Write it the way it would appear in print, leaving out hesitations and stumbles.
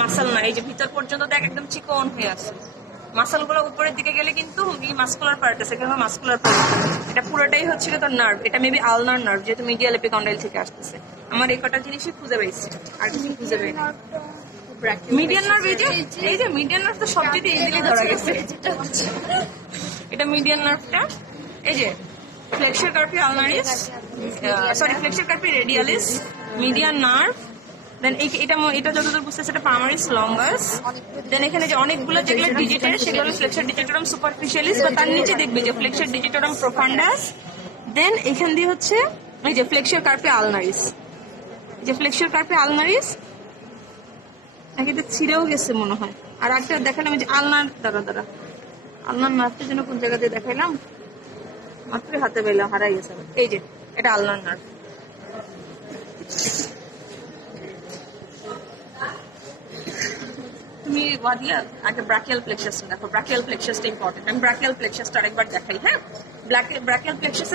মাসাল না, এই যে ভিতর পর্যন্ত দেখ একদম চিকন হয়ে আছে। মাসাল গুলো উপরের দিকে গেলে কিন্তু এই মাস্কুলার পার্ট আছে, এখানে মাস্কুলার পার্ট। এটা পুরোটাই হচ্ছিল তোর নার্ভ, এটা মেবি আলনার নার্ভ, যেহেতু মিডিয়াল এপিকন্ডাইল থেকে আসতেছে। আমার এই কটা জিনিসই খুঁজে পেয়েছি, আর কিছু খুঁজে পাইনি। মিডিয়ান নার্ভ, এই যে মিডিয়ান নার্ভ তো সবচেয়ে ইজিলি ধরা গেছে। এটা মিডিয়ান নার্ভটা, এই যে flexor carpi ulnaris, sorry flexor carpi radialis, median nerve. Then এটা যতদূর বুঝতেছে এটা পালমারিস লঙ্গাস। দেন এখানে যে অনেকগুলো যেগুলো ডিজিটের সেগুলো ফ্লেক্সর ডিজিটোরাম সুপারফিশিয়ালিস, বা তার নিচে দেখবি যে ফ্লেক্সর ডিজিটোরাম প্রোফান্ডাস। দেন এখান দিয়ে হচ্ছে এই যে ফ্লেক্সর কার্পি আলনারিস, যে ফ্লেক্সর কার্পি আলনারিস নাকি এটা ছিঁড়েও গেছে মনে হয়। আর একটা দেখালাম যে আলনার দ্বারা আলনার নার্ভটা যেন কোন জায়গা দিয়ে দেখাইলাম, মাত্র হাতে বেলা হারাই গেছে। এই যে এটা আলনার নার্ভ। তুমি ওয়াদিয়া আগে ব্রাকিয়াল প্লেক্সাসটা দেখো, ব্রাকিয়াল প্লেক্সাসটা ইম্পর্টেন্ট। আমি ব্রাকিয়াল প্লেক্সাসটা আরেকবার দেখাই। হ্যাঁ, ব্রাকিয়াল প্লেক্সাস